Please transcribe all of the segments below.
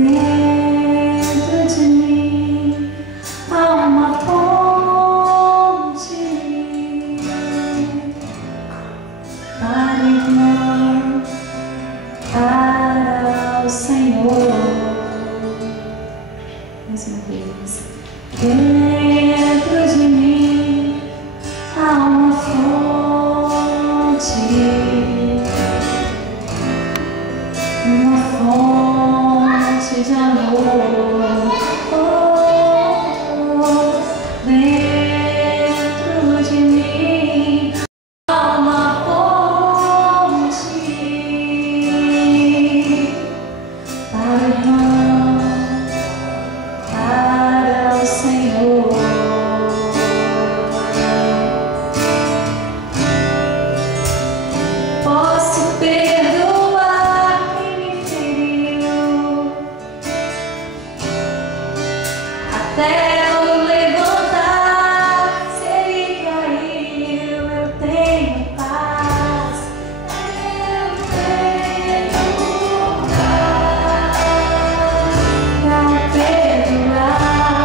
Dentro de mim há uma ponte para irmão, para o Senhor. Mais uma vez. Dentro de mim há uma fonte de amor. Dentro de mim há uma ponte para o irmão, para o Senhor. Posso perdoar quem me feriu, até eu levantar. Se ele caiu, eu tenho paz, eu tenho paz. Não perdoar,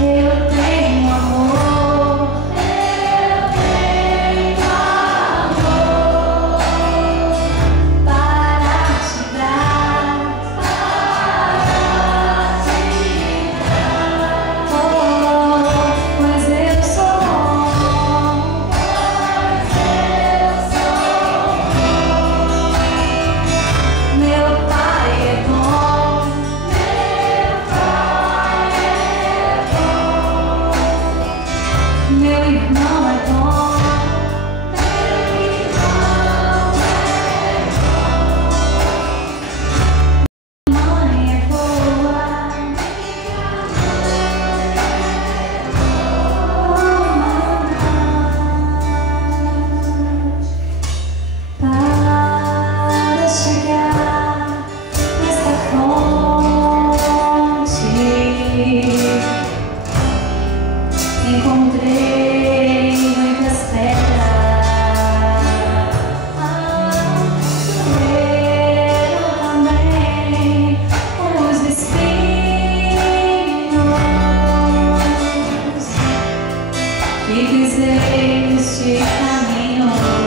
eu tenho amor, eu tenho amor para te dar, pois eu sou bom, meu Pai é bom, meu irmão é bom, mãe é boa, para chegar nesta fonte. Encontrei muitas pedras, doeram também os espinhos que cruzei este caminho.